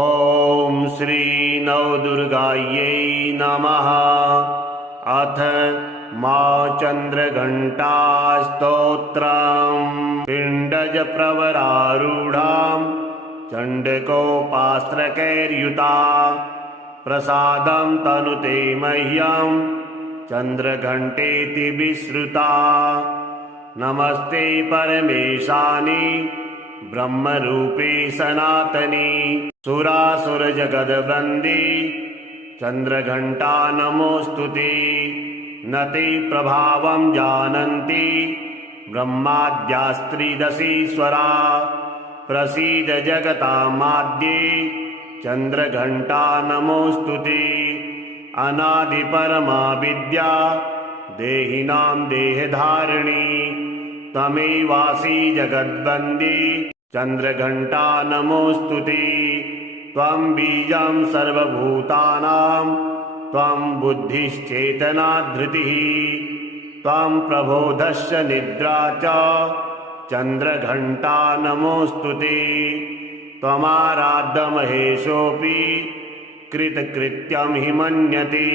ॐ श्री नवदुर्गायै नमः। अथ मा चन्द्रघण्टास्तोत्रम्। पिण्डज प्रवरारूढां चण्डकोपास्त्रकैर्युता प्रसादं तनुते मह्यं चन्द्रघण्टेति विश्रुता। नमस्ते परमेशानि ब्रह्मरूपे सनातनी सुरासुरजगद्वृन्दे चन्द्रघण्टा नमोऽस्तुते। न ते प्रभावं जानन्ति ब्रह्माद्यास्त्रिदशीश्वरा प्रसीद जगतामाद्ये चन्द्रघण्टा नमोऽस्तुते। अनादिपरमा विद्या देहिनां देहधारिणी त्वमेवासि जगद्वन्द्ये चन्द्रघण्टा नमोऽस्तुते। त्वं बीजं सर्वभूतानां त्वं बुद्धिश्चेतना धृतिः त्वं प्रबोधश्च निद्रा च चन्द्रघण्टा नमोऽस्तुते। त्वमाराध्यमहेशोऽपि कृतकृत्यं हि मन्यते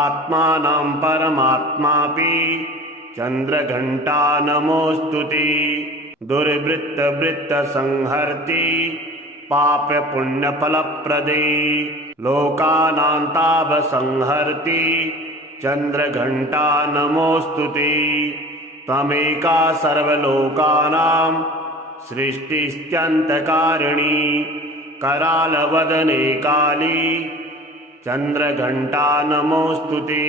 आत्मानं परमात्मापि चन्द्रघण्टा नमोऽस्तुते। दुर्वृत्तवृत्तसंहर्ति पापपुण्यफलप्रदे लोकानान्तापसंहर्ति चन्द्रघण्टा नमोऽस्तुते। त्वमेका सर्वलोकानां सृष्टिस्त्यन्तकारिणी करालवदने काली चन्द्रघण्टा नमोऽस्तुते।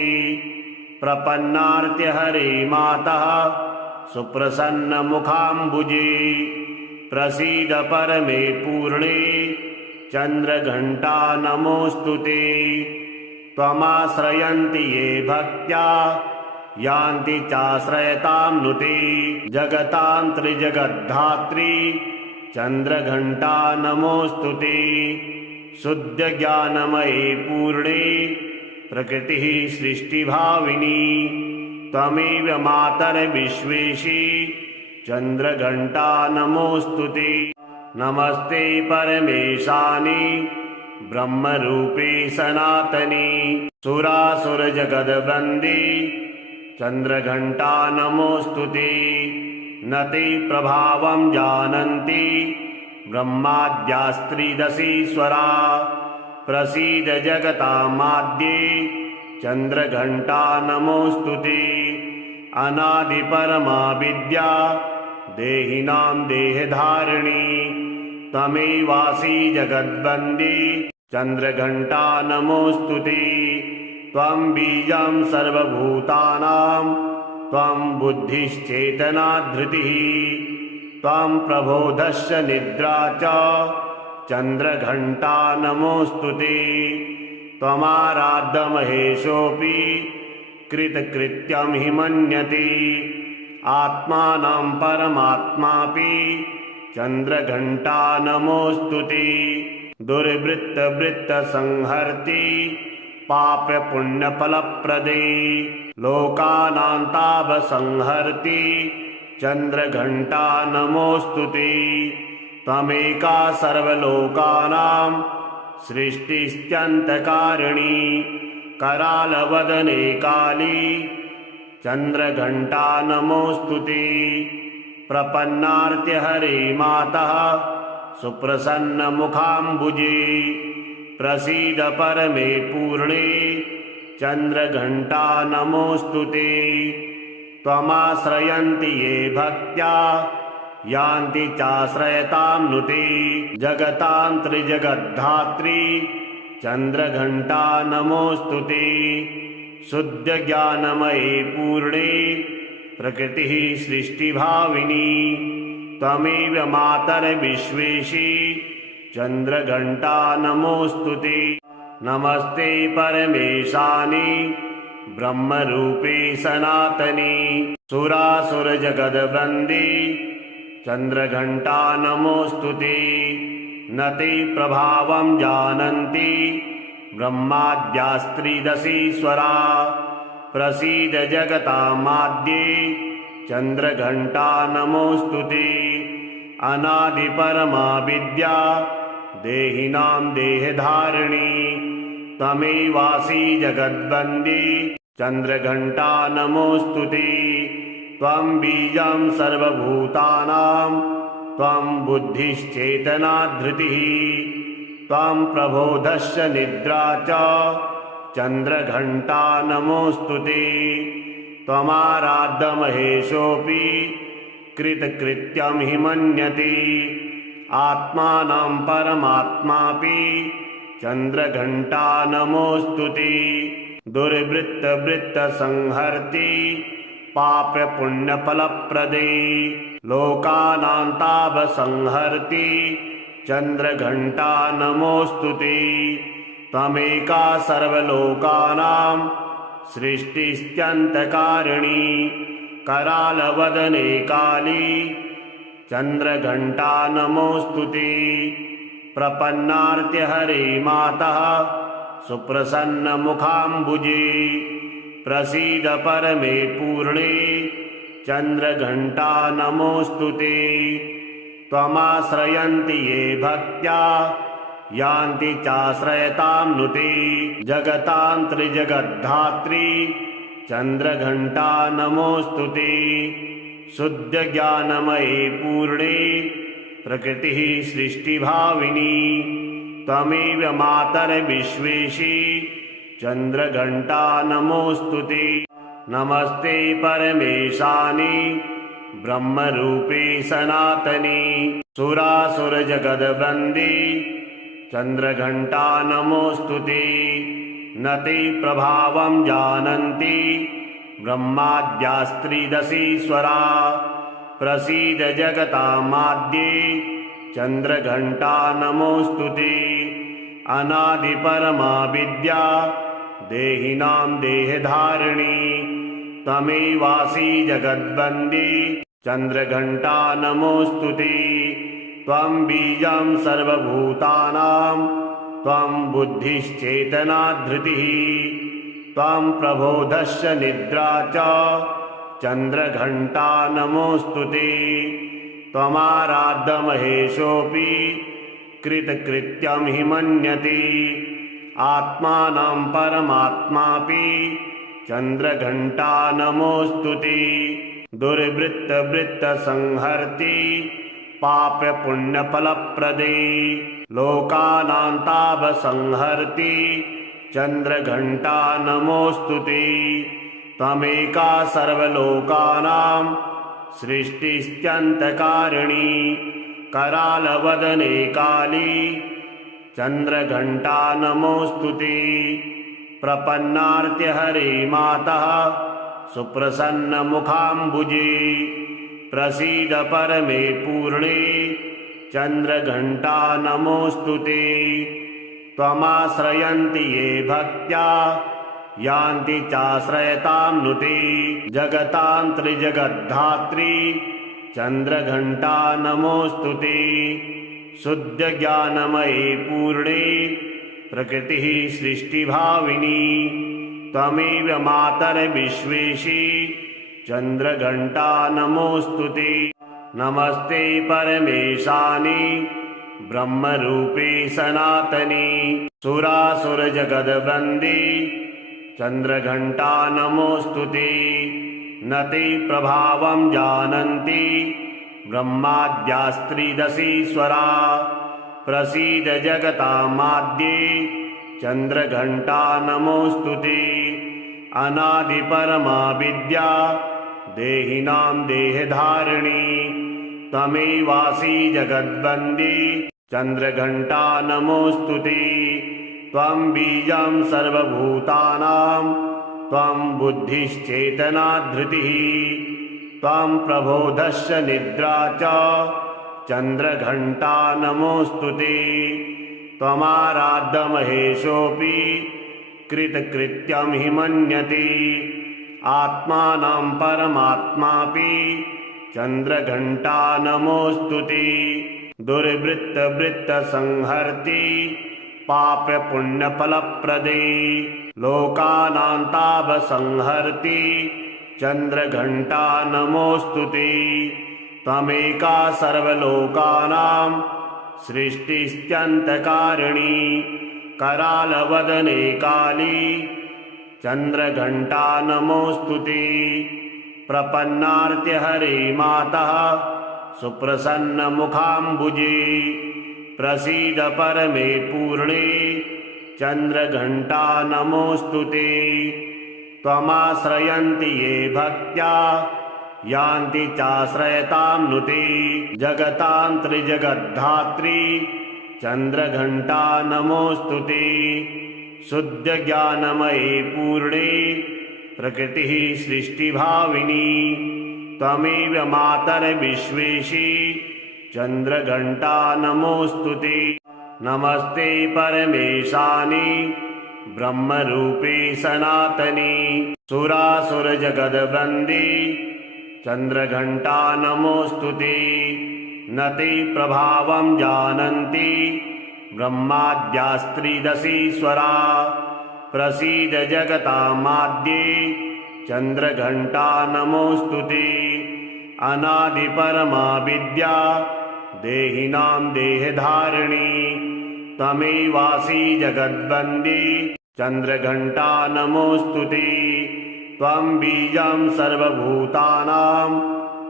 प्रपन्नार्त्यहरे मातः सुप्रसन्नमुखाम्बुजे प्रसीद परमे पूर्णे चन्द्रघण्टा नमोऽस्तुते। त्वमाश्रयन्ति ये भक्त्या यान्ति चाश्रयतां नुते जगतां त्रिजगद्धात्री चन्द्रघण्टा नमोऽस्तुते। शुद्धज्ञानमये पूर्णे प्रकृतिः सृष्टिभाविनी त्वमेव मातर्विश्वेशी चन्द्रघण्टा नमोऽस्तुते। नमस्ते परमेशानि ब्रह्मरूपे सनातनी सुरासुरजगद्वृन्दे चन्द्रघण्टा नमोऽस्तुते। न ते प्रभावं जानन्ति ब्रह्माद्यास्त्रिदशीश्वरा प्रसीद जगतामाद्ये चन्द्रघण्टा नमोऽस्तुते। अनादिपरमा विद्या देहिनां देहधारिणी त्वमेवासि जगद्वन्द्ये चन्द्रघण्टा नमोऽस्तुते। त्वं बीजं सर्वभूतानां त्वं बुद्धिश्चेतना धृतिः त्वं प्रबोधश्च निद्रा च चन्द्रघण्टा नमोऽस्तुते। त्वमाराध्यमहेशोऽपि कृतकृत्यं हि मन्यते आत्मानं परमात्मापि चन्द्रघण्टा नमोऽस्तुते। दुर्वृत्तवृत्तसंहर्ति पापपुण्यफलप्रदे लोकानान्तापसंहर्ति चन्द्रघण्टा नमोऽस्तुते। त्वमेका सर्वलोकानां सृष्टिस्त्यन्तकारिणी करालवदने काली चन्द्रघण्टा नमोऽस्तुते। प्रपन्नार्त्यहरे मातः सुप्रसन्नमुखाम्बुजे प्रसीद परमे पूर्णे चन्द्रघण्टा नमोऽस्तुते। त्वमाश्रयन्ति ये भक्त्या यान्ति चाश्रयतां नुते जगतां त्रिजगद्धात्री चन्द्रघण्टा नमोऽस्तुते। शुद्धज्ञानमये पूर्णे प्रकृतिः सृष्टिभाविनी त्वमेव मातर्विश्वेशी चन्द्रघण्टा नमोऽस्तुते। नमस्ते परमेशानि ब्रह्मरूपे सनातनी सुरासुरजगद्वृन्दे चन्द्रघण्टा नमोऽस्तुते। न ते प्रभावं जानन्ति ब्रह्माद्यास्त्रिदशीश्वरा प्रसीद जगतामाद्ये चन्द्रघण्टा नमोऽस्तुते। अनादिपरमा विद्या देहिनां देहधारिणी त्वमेवासि जगद्वन्द्ये चन्द्रघण्टा नमोऽस्तु ते। त्वं बीजं सर्वभूतानां त्वं बुद्धिश्चेतना धृतिः त्वं प्रबोधश्च निद्रा च चन्द्रघण्टा नमोऽस्तु ते। त्वमाराध्यमहेशोऽपि कृतकृत्यं हि मन्यते आत्मानं परमात्मापि चन्द्रघण्टा नमोऽस्तु ते। दुर्वृत्तवृत्तसंहर्ति पापपुण्यफलप्रदे लोकानां तापसंहर्ति चन्द्रघण्टा नमोऽस्तु ते। त्वमेका सर्वलोकानां सृष्टिस्त्यन्तकारिणी करालवदने काली चन्द्रघण्टा नमोऽस्तु ते। प्रपन्नार्त्यहरे मातः सुप्रसन्नमुखाम्बुजे प्रसीद परमे पूर्णे चन्द्रघण्टा नमोऽस्तु ते। त्वमाश्रयन्ति ये भक्त्या यान्ति चाश्रयतां नुते जगतां त्रिजगद्धात्री चन्द्रघण्टा नमोऽस्तु ते। शुद्धज्ञानमये पूर्णे प्रकृतिः सृष्टिभाविनी त्वमेव मातर्विश्वेशी चन्द्रघण्टा नमोऽस्तु ते। नमस्ते परमेशानि ब्रह्मरूपे सनातनी सुरासुरजगद्वन्द्ये चन्द्रघण्टा नमोऽस्तु ते। न ते प्रभावं जानन्ति ब्रह्माद्यास्त्रिदशीश्वरा प्रसीद जगतामाद्ये चन्द्रघण्टा नमोऽस्तु ते। अनादिपरमा विद्या देहिनां देहधारिणी त्वमेवासि जगद्वन्द्ये चन्द्रघण्टा नमोऽस्तु ते। त्वं बीजं सर्वभूतानां त्वं बुद्धिश्चेतना धृतिः त्वं प्रबोधश्च निद्रा च चन्द्रघण्टा नमोऽस्तु ते। त्वमाराध्यमहेशोऽपि कृतकृत्यं हि मन्यते आत्मानं परमात्मापि चन्द्रघण्टा नमोऽस्तु ते। दुर्वृत्तवृत्तसंहर्ति पापपुण्यफलप्रदे लोकानां तापसंहर्ति चन्द्रघण्टा नमोऽस्तु ते। त्वमेका सर्वलोकानां सृष्टिस्त्यन्तकारिणी करालवदने काली चन्द्रघण्टा नमोऽस्तु ते। प्रपन्नार्त्यहरे मातः सुप्रसन्नमुखाम्बुजे प्रसीद परमे पूर्णे चन्द्रघण्टा नमोऽस्तु ते। त्वमाश्रयन्ति ये भक्त्या यान्ति चाश्रयतां नुते जगतां त्रिजगद्धात्री चन्द्रघण्टा नमोऽस्तु ते। शुद्धज्ञानमये पूर्णे प्रकृतिः सृष्टिभाविनी त्वमेव मातर्विश्वेशी चन्द्रघण्टा नमोऽस्तु ते। नमस्ते परमेशानि ब्रह्मरूपे सनातनी सुरासुरजगद्वन्द्ये चन्द्रघण्टा नमोऽस्तु ते। न ते प्रभावं जानन्ति ब्रह्माद्यास्त्रिदशीश्वरा प्रसीद जगतामाद्ये चन्द्रघण्टा नमोऽस्तु ते। अनादिपरमा विद्या देहिनां देहधारिणी त्वमेवासि जगद्वन्द्ये चन्द्रघण्टा नमोऽस्तु ते। त्वं बीजं सर्वभूतानां त्वं बुद्धिश्चेतना धृतिः त्वं प्रबोधश्च निद्रा च चन्द्रघण्टा नमोऽस्तु ते। त्वमाराध्यमहेशोऽपि कृतकृत्यं हि मन्यते आत्मानं परमात्मापि चन्द्रघण्टा नमोऽस्तु ते। दुर्वृत्तवृत्तसंहर्ति पापपुण्यफलप्रदे लोकानां तापसंहर्ति चन्द्रघण्टा नमोऽस्तु ते। त्वमेका सर्वलोकानां सृष्टिस्त्यन्तकारिणी करालवदने काली चन्द्रघण्टा नमोऽस्तु ते। प्रपन्नार्त्यहरे मातः सुप्रसन्नमुखाम्बुजे प्रसीद परमे पूर्णे चन्द्रघण्टा नमोऽस्तु ते। त्वमाश्रयन्ति ये भक्त्या यान्ति चाश्रयतां नुते जगतां त्रिजगद्धात्री चन्द्रघण्टा नमोऽस्तु ते। शुद्धज्ञानमये पूर्णे प्रकृतिः सृष्टिभाविनी त्वमेव मातर्विश्वेशी चन्द्रघण्टा नमोऽस्तु ते। नमस्ते परमेशानि ब्रह्मरूपे सनातनी सुरासुरजगद्वन्द्ये चन्द्रघण्टा नमोऽस्तु ते। न ते प्रभावं जानन्ति ब्रह्माद्यास्त्रिदशीश्वरा प्रसीद जगतामाद्ये चन्द्रघण्टा नमोऽस्तु ते। अनादिपरमा विद्या देहिनां देहधारिणी त्वमेवासि जगद्वन्द्ये चन्द्रघण्टा नमोऽस्तु ते। त्वं बीजं सर्वभूतानां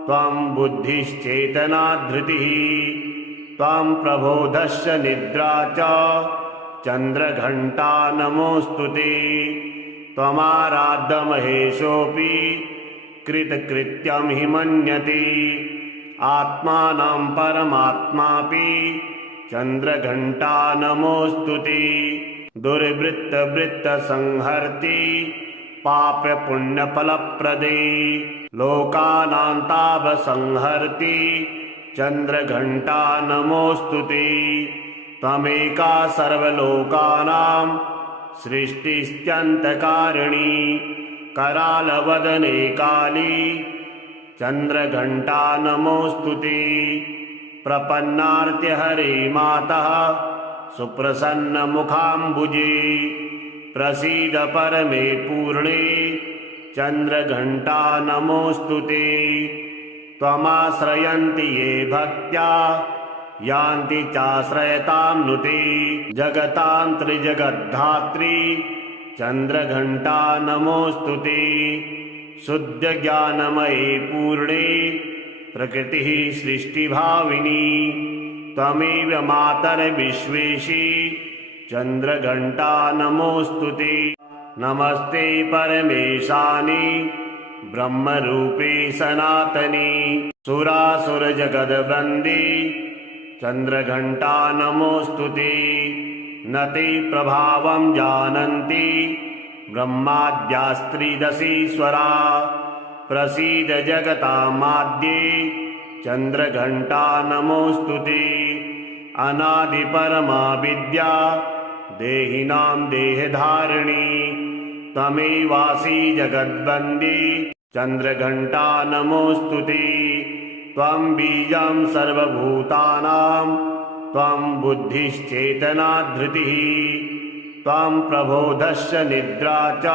त्वं बुद्धिश्चेतना धृतिः त्वं प्रबोधश्च निद्रा च चन्द्रघण्टा नमोऽस्तु ते। त्वमाराध्यमहेशोऽपि कृतकृत्यं हि मन्यते आत्मानं परमात्मापि चन्द्रघण्टा नमोऽस्तु ते। दुर्वृत्तवृत्तसंहर्ति पापपुण्यफलप्रदे लोकानां तापसंहर्ति चन्द्रघण्टा नमोऽस्तु ते। त्वमेका सर्वलोकानां सृष्टिस्त्यन्तकारिणी करालवदने काली चन्द्रघण्टा नमोऽस्तु ते। प्रपन्नार्त्यहरे मातः सुप्रसन्नमुखाम्बुजे प्रसीद परमे पूर्णे चन्द्रघण्टा नमोऽस्तु ते। त्वमाश्रयन्ति ये भक्त्या यान्ति चाश्रयतां नुते जगतां त्रिजगद्धात्री चन्द्रघण्टा नमोऽस्तु ते। शुद्धज्ञानमये पूर्णे प्रकृतिः सृष्टिभाविनी त्वमेव मातर्विश्वेशी चन्द्रघण्टा नमोऽस्तु ते। नमस्ते परमेशानि ब्रह्मरूपे सनातनी सुरासुरजगद्वन्द्ये चन्द्रघण्टा नमोऽस्तु ते। न ते प्रभावं जानन्ति ब्रह्माद्यास्त्रिदशीश्वरा प्रसीद जगतामाद्ये चन्द्रघण्टा नमोऽस्तु ते। अनादिपरमा विद्या देहिनां देहधारिणी त्वमेवासि जगद्वन्द्ये चन्द्रघण्टा नमोऽस्तु ते। त्वं बीजं सर्वभूतानां त्वं बुद्धिश्चेतना धृतिः त्वं प्रबोधश्च निद्रा च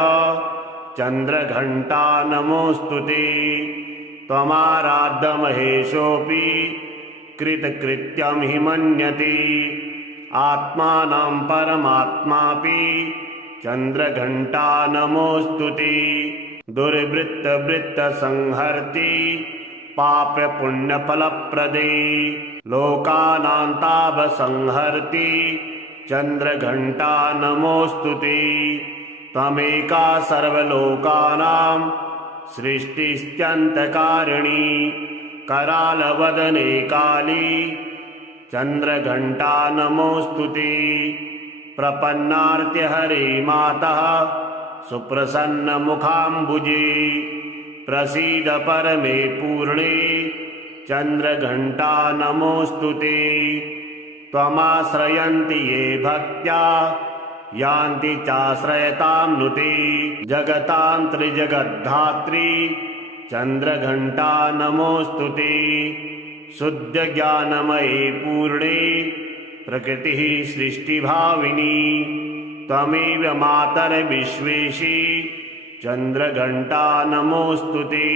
चन्द्रघण्टा नमोऽस्तु ते। त्वमाराध्यमहेशोऽपि कृतकृत्यं हि मन्यते आत्मानं परमात्मापि चन्द्रघण्टा नमोऽस्तु ते। दुर्वृत्तवृत्तसंहर्ति पापपुण्यफलप्रदे लोकानां तापसंहर्ति चन्द्रघण्टा नमोऽस्तु ते। त्वमेका सर्वलोकानां सृष्टिस्त्यन्तकारिणी करालवदने काली चन्द्रघण्टा नमोऽस्तु ते। प्रपन्नार्त्यहरे मातः सुप्रसन्नमुखाम्बुजे प्रसीद परमे पूर्णे चन्द्रघण्टा नमोऽस्तु ते। त्वमाश्रयन्ति ये भक्त्या यान्ति चाश्रयतां नुते जगतां त्रिजगद्धात्री चन्द्रघण्टा नमोऽस्तु ते। शुद्धज्ञानमये पूर्णे प्रकृतिः सृष्टिभाविनी त्वमेव मातर्विश्वेशी चन्द्रघण्टा नमोऽस्तु ते।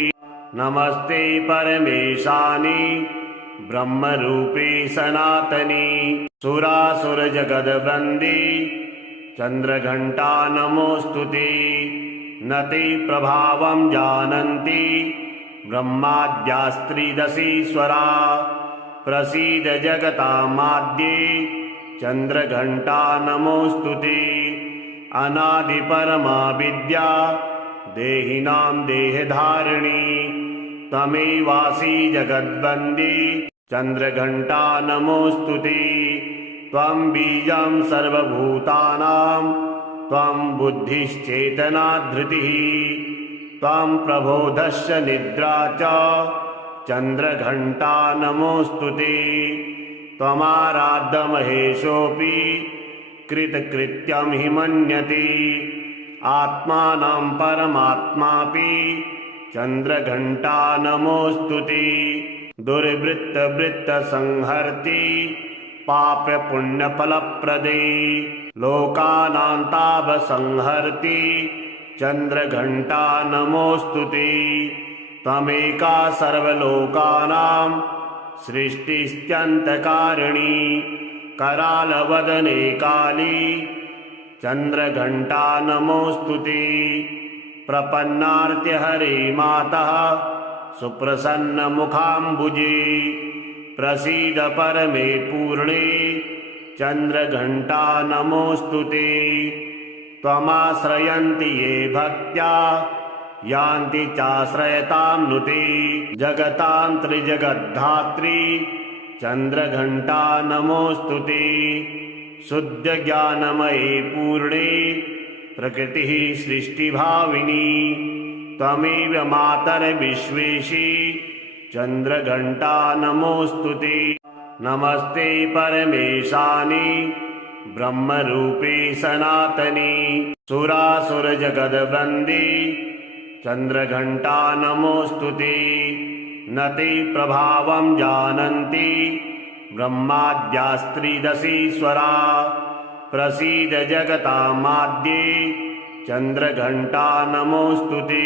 नमस्ते परमेशानि ब्रह्मरूपे सनातनी सुरासुरजगद्वृन्दे चन्द्रघण्टा नमोऽस्तु ते न ते प्रभावं जानन्ति ब्रह्माद्यास्त्रिदशीश्वरा प्रसीद जगतामाद्ये चन्द्रघण्टा नमोऽस्तु ते अनादिपरमा विद्या देहिनां देहधारिणी त्वमेवासि जगद्वन्दे चन्द्रघण्टा नमोऽस्तु ते त्वं बीजं सर्वभूतानां त्वं बुद्धिश्चेतना धृतिः त्वं प्रबोधश्च निद्रा च चन्द्रघण्टा नमोऽस्तु ते त्वमाराध्यमहेशोऽपि कृतकृत्यं हि मन्यते आत्मानं परमात्मापि चन्द्रघण्टा नमोऽस्तु ते दुर्वृत्तवृत्तसंहर्ति पापपुण्यफलप्रदे लोकानां तापसंहर्ति चन्द्रघण्टा नमोऽस्तु ते त्वमेका सर्वलोकानां सृष्टिस्त्यन्तकारिणी करालवदने काली चन्द्रघण्टा नमोऽस्तु ते प्रपन्नार्त्यहरे मातः सुप्रसन्नमुखाम्बुजे प्रसीद परमे पूर्णे चन्द्रघण्टा नमोऽस्तु ते त्वमाश्रयन्ति ये भक्त्या यान्ति चाश्रयतां नुते जगतां त्रिजगद्धात्री चन्द्रघण्टा नमोऽस्तु ते शुद्धज्ञानमये पूर्णे प्रकृतिः सृष्टिभाविनी त्वमेव मातर्विश्वेशी चन्द्रघण्टा नमोऽस्तु ते नमस्ते परमेशानि ब्रह्मरूपे सनातनी सुरासुरजगद्वृन्दे चन्द्रघण्टा नमोऽस्तु ते न ते प्रभावं जानन्ति ब्रह्माद्यास्त्रिदशीश्वरा प्रसीद जगतामाद्ये चन्द्रघण्टा नमोऽस्तु ते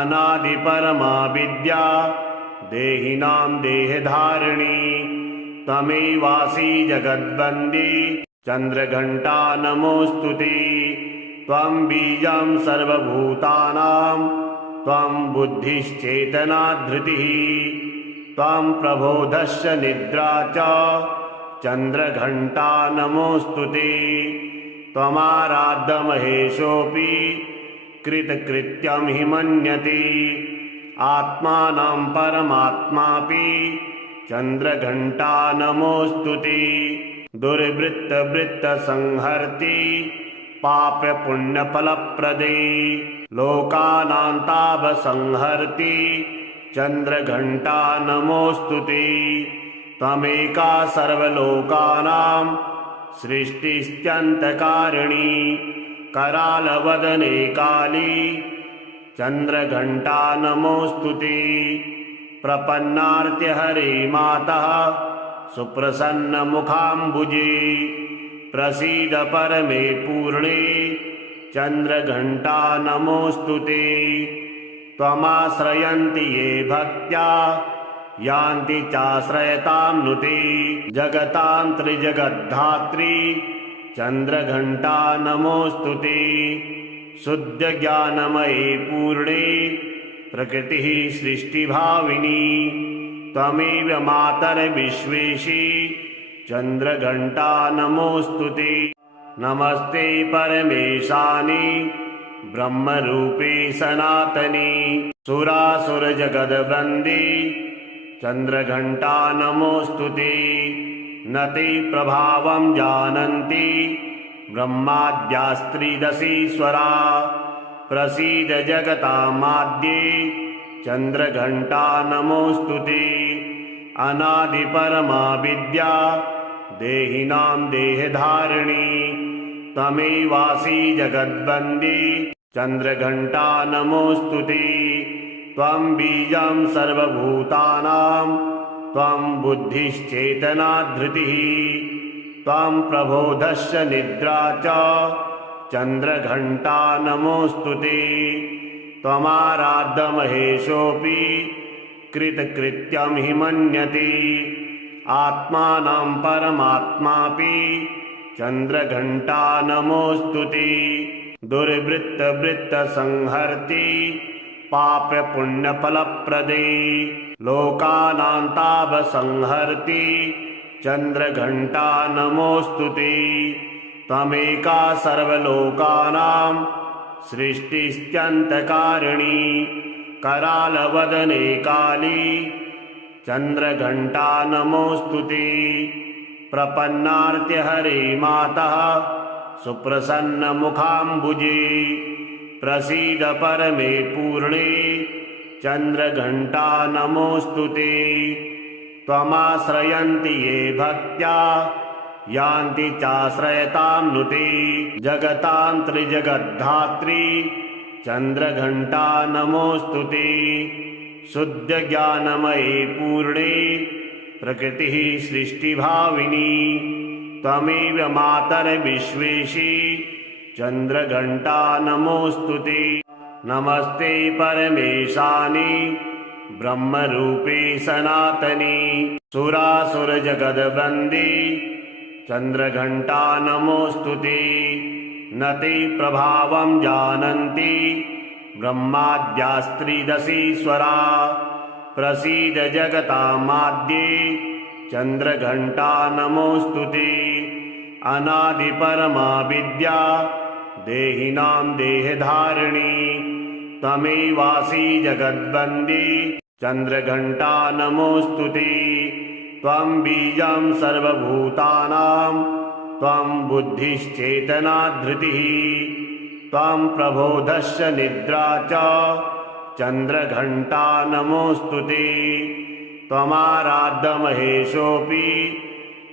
अनादिपरमा विद्या देहिनां देहधारिणी त्वमेवासि जगद्वन्दे चन्द्रघण्टा नमोऽस्तु ते त्वं बीजं सर्वभूतानां त्वं बुद्धिश्चेतना धृतिः त्वं प्रबोधश्च निद्रा च चन्द्रघण्टा नमोऽस्तु ते त्वमाराध्यमहेशोऽपि कृतकृत्यं हि मन्यते आत्मानं परमात्मापि चन्द्रघण्टा नमोऽस्तु ते दुर्वृत्तवृत्तसंहर्ति पापपुण्यफलप्रदे लोकानां तापसंहर्ति चन्द्रघण्टा नमोऽस्तु ते त्वमेका सर्वलोकानां सृष्टिस्त्यन्तकारिणी करालवदने काली चन्द्रघण्टा नमोऽस्तु ते प्रपन्नार्त्यहरे मातः सुप्रसन्नमुखाम्बुजे प्रसीद परमे पूर्णे चन्द्रघण्टा नमोऽस्तु ते त्वमाश्रयन्ति ये भक्त्या यान्ति चाश्रयतां नुते जगतां त्रिजगद्धात्री चन्द्रघण्टा नमोऽस्तु ते शुद्धज्ञानमये पूर्णे प्रकृतिः सृष्टिभाविनी त्वमेव मातर्विश्वेशी चन्द्रघण्टा नमोऽस्तु ते नमस्ते परमेशानि ब्रह्मरूपे सनातनी सुरासुरजगद्वृन्दे चन्द्रघण्टा नमोऽस्तु ते न ते प्रभावं जानन्ति ब्रह्माद्यास्त्रिदशीश्वरा प्रसीद जगतामाद्ये चन्द्रघण्टा नमोऽस्तु ते अनादिपरमा विद्या देहिनां देहधारिणी त्वमेवासि जगद्वन्दे चन्द्रघण्टा नमोऽस्तु ते त्वं बीजं सर्वभूतानां त्वं बुद्धिश्चेतना धृतिः त्वं प्रबोधश्च निद्रा च चन्द्रघण्टा नमोऽस्तु ते त्वमाराध्यमहेशोऽपि कृतकृत्यं हि मन्यते। आत्मानं परमात्मापि चन्द्रघण्टा नमोऽस्तु ते। दुर्वृत्तवृत्तसंहर्ति पापपुण्यफलप्रदे लोकानां तापसंहर्ति चन्द्रघण्टा नमोऽस्तु ते। त्वमेका सर्वलोकानां सृष्टिस्त्यन्तकारिणी करालवदने काली चन्द्रघण्टा नमोऽस्तु ते। प्रपन्नार्त्यहरे मातः सुप्रसन्नमुखाम्बुजे प्रसीद परमे पूर्णे चन्द्रघण्टा नमोऽस्तु ते। त्वमाश्रयन्ति ये भक्त्या यान्ति चाश्रयतां नुते। जगतां त्रिजगद्धात्री चन्द्रघण्टा नमोऽस्तु ते। शुद्धज्ञानमये पूर्णे प्रकृतिः सृष्टिभाविनी त्वमेव मातर्विश्वेशी चन्द्रघण्टा नमोऽस्तु ते। नमस्ते परमेशानि ब्रह्मरूपे सनातनी सुरासुरजगद्वृन्दे चन्द्रघण्टा नमोऽस्तु ते। न ते प्रभावं जानन्ति ब्रह्माद्यास्त्रिदशीश्वरा प्रसीद जगतामाद्ये चन्द्रघण्टा नमोऽस्तु ते। अनादिपरमा विद्या देहिनां देहधारिणी त्वमेवासि जगद्वन्द्ये चन्द्रघण्टा नमोऽस्तु ते। त्वं बीजं सर्वभूतानां त्वं बुद्धिश्चेतना धृतिः त्वं प्रबोधश्च निद्रा च चन्द्रघण्टा नमोऽस्तु ते। त्वमाराध्यमहेशोऽपि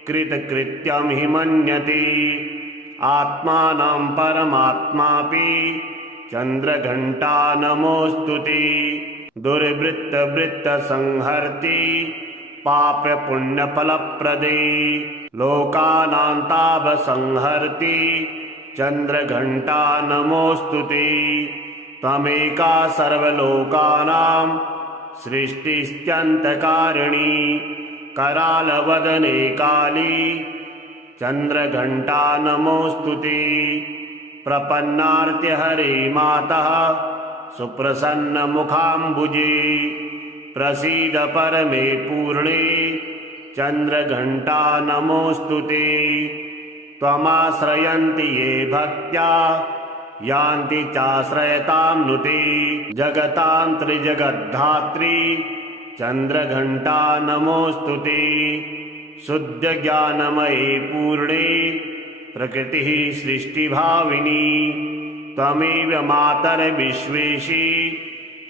कृतकृत्यं हि मन्यते। आत्मानं परमात्मापि चन्द्रघण्टा नमोऽस्तु ते। दुर्वृत्तवृत्तसंहर्ति पापपुण्यफलप्रदे लोकानां तापसंहर्ति चन्द्रघण्टा नमोऽस्तु ते। त्वमेका सर्वलोकानां सृष्टिस्त्यन्तकारिणी करालवदने काली चन्द्रघण्टा नमोऽस्तु ते। प्रपन्नार्त्यहरे मातः सुप्रसन्नमुखाम्बुजे प्रसीद परमे पूर्णे चन्द्रघण्टा नमोऽस्तु ते। त्वमाश्रयन्ति ये भक्त्या यान्ति चाश्रयतां नुते। जगतां त्रिजगद्धात्री चन्द्रघण्टा नमोऽस्तु ते। शुद्धज्ञानमये पूर्णे प्रकृतिः सृष्टिभाविनी त्वमेव मातर्विश्वेशी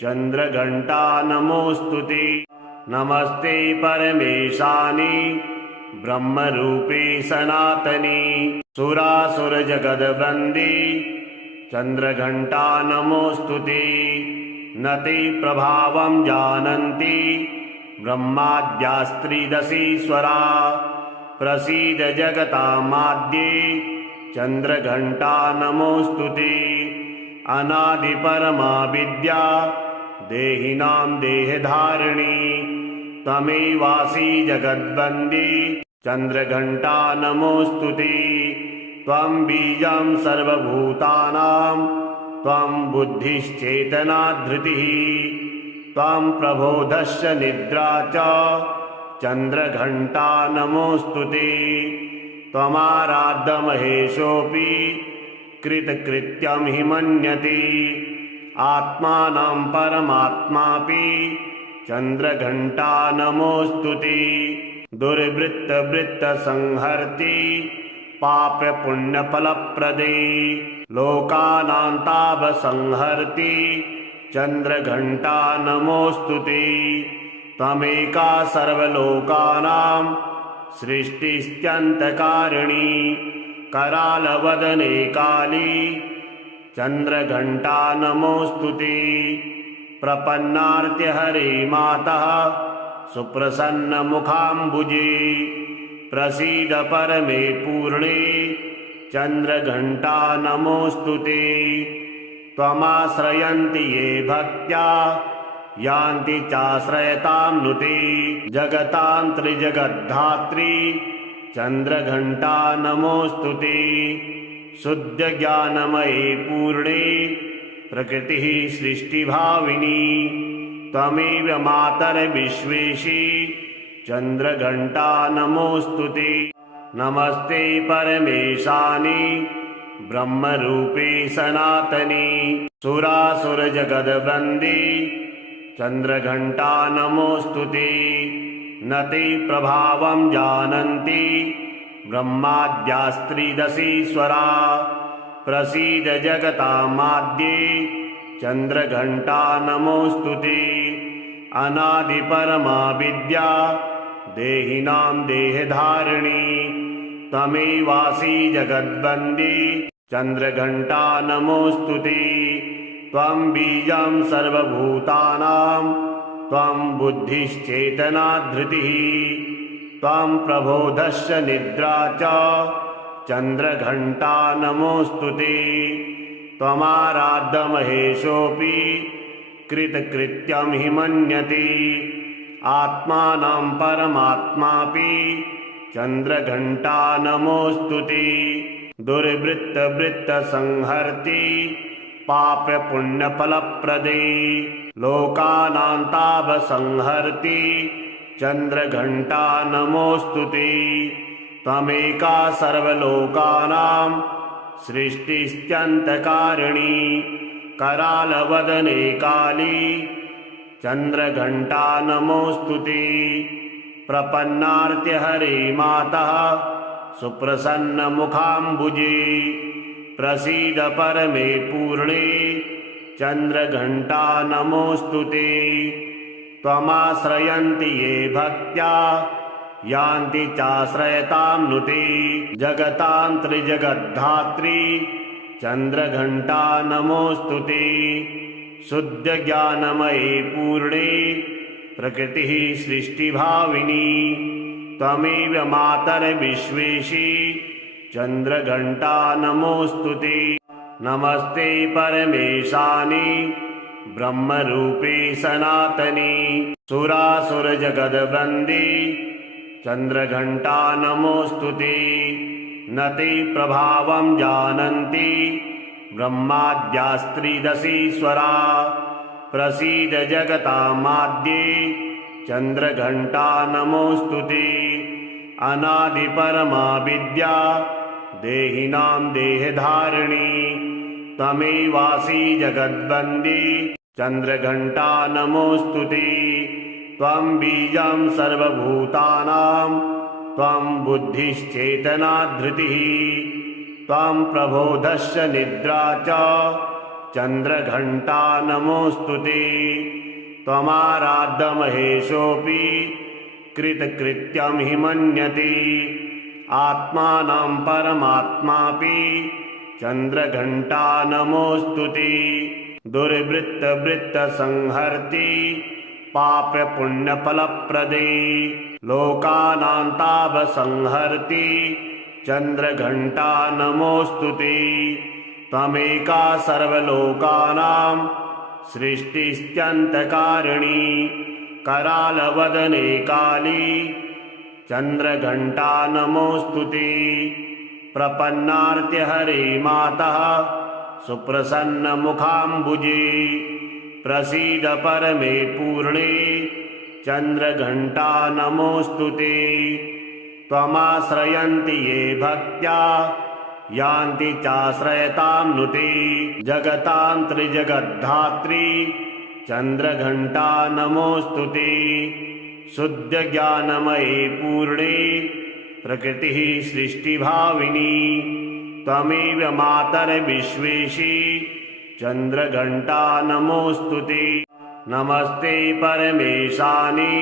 चन्द्रघण्टा नमोऽस्तु ते। नमस्ते परमेशानि ब्रह्मरूपे सनातनी सुरासुरजगद्वृन्दे चन्द्रघण्टा नमोऽस्तु ते। न ते प्रभावं जानन्ति ब्रह्माद्यास्त्रिदशीश्वरा प्रसीद जगतामाद्ये चन्द्रघण्टा नमोऽस्तु ते। अनादिपरमा विद्या देहिनां देहधारिणी त्वमेवासि जगद्वन्द्ये चन्द्रघण्टा नमोऽस्तु ते। त्वं बीजं सर्वभूतानां त्वं बुद्धिश्चेतना धृतिः त्वं प्रबोधश्च निद्रा च चन्द्रघण्टा नमोऽस्तु ते। त्वमाराध्यमहेशोऽपि कृतकृत्यं हि मन्यते। आत्मानं परमात्मापि चन्द्रघण्टा नमोऽस्तु ते। दुर्वृत्तवृत्तसंहर्ति पापपुण्यफलप्रदे लोकानां तापसंहर्ति चन्द्रघण्टा नमोऽस्तु ते। त्वमेका सर्वलोकानां सृष्टिस्त्यन्तकारिणी करालवदने काली चन्द्रघण्टा नमोऽस्तु ते। प्रपन्नार्त्यहरे मातः सुप्रसन्नमुखाम्बुजे प्रसीद परमे पूर्णे चन्द्रघण्टा नमोऽस्तु ते। त्वमाश्रयन्ति ये भक्त्या यान्ति चाश्रयतां नुते जगतां त्रिजगद्धात्री चन्द्रघण्टा नमोऽस्तु ते शुद्धज्ञानमये पूर्णे प्रकृतिः सृष्टिभाविनी त्वमेव मातर्विश्वेशी चन्द्रघण्टा नमोऽस्तु ते नमस्ते परमेशानि ब्रह्मरूपे सनातनी सुरासुरजगद्वृन्दे चन्द्रघण्टा नमोऽस्तु ते न ते प्रभावं जानन्ति ब्रह्माद्यास्त्रिदशीश्वरा प्रसीद जगतामाद्ये चन्द्रघण्टा नमोऽस्तु ते अनादिपरमा विद्या देहिनां देहधारिणी त्वमेवासि जगद्वन्द्ये चन्द्रघण्टा नमोऽस्तु ते त्वं बीजं सर्वभूतानां त्वं बुद्धिश्चेतना धृतिः त्वं प्रबोधश्च निद्रा च चन्द्रघण्टा नमोऽस्तु ते त्वमाराध्यमहेशोऽपि कृतकृत्यं हि मन्यते आत्मानं परमात्मापि चन्द्रघण्टा नमोऽस्तु ते दुर्वृत्तवृत्तसंहर्ति पापपुण्यफलप्रदे लोकानां तापसंहर्ति चन्द्रघण्टा नमोऽस्तु ते त्वमेका सर्वलोकानां सृष्टिस्त्यन्तकारिणी करालवदने काली चन्द्रघण्टा नमोऽस्तु ते प्रपन्नार्त्यहरे मातः सुप्रसन्नमुखाम्बुजे प्रसीद परमे पूर्णे चन्द्रघण्टा नमोऽस्तु ते त्वमाश्रयन्ति ये भक्त्या यान्ति चाश्रयतां नुते जगतां त्रिजगद्धात्री चन्द्रघण्टा नमोऽस्तु ते शुद्धज्ञानमये पूर्णे प्रकृतिः सृष्टिभाविनी त्वमेव मातर्विश्वेशी चन्द्रघण्टा नमोऽस्तु ते नमस्ते परमेशानि ब्रह्मरूपे सनातनी सुरासुरजगद्वृन्दे चन्द्रघण्टा नमोऽस्तु ते न ते प्रभावं जानन्ति ब्रह्माद्यास्त्रिदशीश्वरा प्रसीद जगतामाद्ये चन्द्रघण्टा नमोऽस्तु ते अनादिपरमा विद्या देहिनां देहधारिणी त्वमेवासि जगद्वन्द्ये चन्द्रघण्टा नमोऽस्तु ते त्वं बीजं सर्वभूतानां त्वं बुद्धिश्चेतना धृतिः त्वं प्रबोधश्च निद्रा च चन्द्रघण्टा नमोऽस्तु ते त्वमाराध्यमहेशोऽपि कृतकृत्यं हि मन्यते आत्मानं परमात्मापि चन्द्रघण्टा नमोऽस्तु ते दुर्वृत्तवृत्तसंहर्ति पापपुण्यफलप्रदे लोकानां तापसंहर्ति चन्द्रघण्टा नमोऽस्तु ते त्वमेका सर्वलोकानां सृष्टिस्त्यन्तकारिणी करालवदने काली चन्द्रघण्टा नमोऽस्तु ते प्रपन्नार्त्यहरे मातः सुप्रसन्नमुखाम्बुजे प्रसीद परमे पूर्णे चन्द्रघण्टा नमोऽस्तु ते त्वमाश्रयन्ति ये भक्त्या यान्ति चाश्रयतां नुते जगतां त्रिजगद्धात्री चन्द्रघण्टा नमोऽस्तु ते शुद्धज्ञानमये पूर्णे प्रकृतिः सृष्टिभाविनी त्वमेव मातर्विश्वेशी चन्द्रघण्टा नमोऽस्तु ते नमस्ते परमेशानि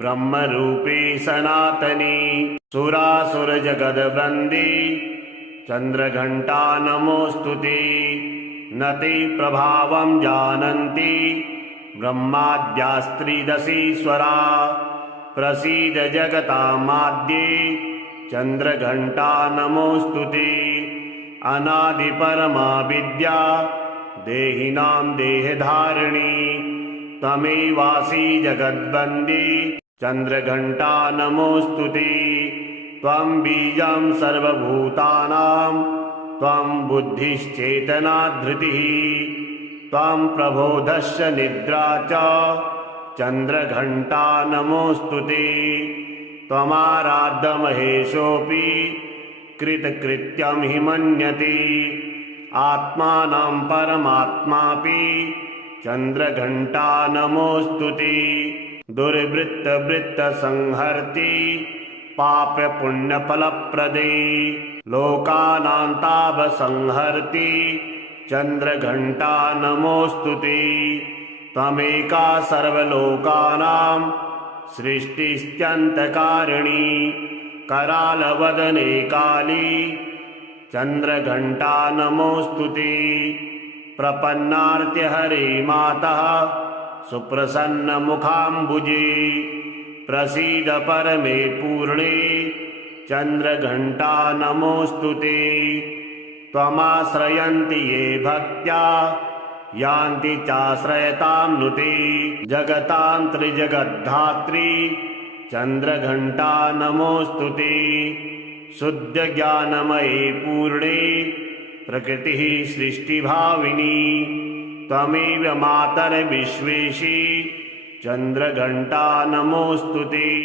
ब्रह्मरूपे सनातनी सुरासुरजगद्वृन्दे चन्द्रघण्टा नमोऽस्तु ते न ते प्रभावं जानन्ति ब्रह्माद्यास्त्रिदशीश्वरा प्रसीद जगतामाद्ये चन्द्रघण्टा नमोऽस्तु ते अनादिपरमा विद्या देहिनां देहधारिणी त्वमेवासि जगद्वन्द्ये चन्द्रघण्टा नमोऽस्तु ते। त्वं बीजं सर्वभूतानां त्वं बुद्धिश्चेतना धृतिः त्वं प्रबोधश्च निद्रा च चन्द्रघण्टा नमोऽस्तु ते। त्वमाराध्यमहेशोऽपि कृतकृत्यं हि मन्यते आत्मानं परमात्मापि चन्द्रघण्टा नमोऽस्तु ते। दुर्वृत्तवृत्तसंहर्ति पापपुण्यफलप्रदे लोकानां तापसंहर्ति चन्द्रघण्टा नमोऽस्तु ते। त्वमेका सर्वलोकानां सृष्टिस्त्यन्तकारिणी करालवदने काली चन्द्रघण्टा नमोऽस्तु ते। प्रपन्नार्त्यहरे मातः सुप्रसन्नमुखाम्बुजे प्रसीद परमे पूर्णे चन्द्रघण्टा नमोऽस्तु ते। त्वमाश्रयन्ति ये भक्त्या यान्ति चाश्रयतां नुते जगतां त्रिजगद्धात्री चन्द्रघण्टा नमोऽस्तु ते। शुद्धज्ञानमये पूर्णे प्रकृतिः सृष्टिभाविनी त्वमेव मातर्विश्वेशी चन्द्रघण्टा नमोऽस्तु ते।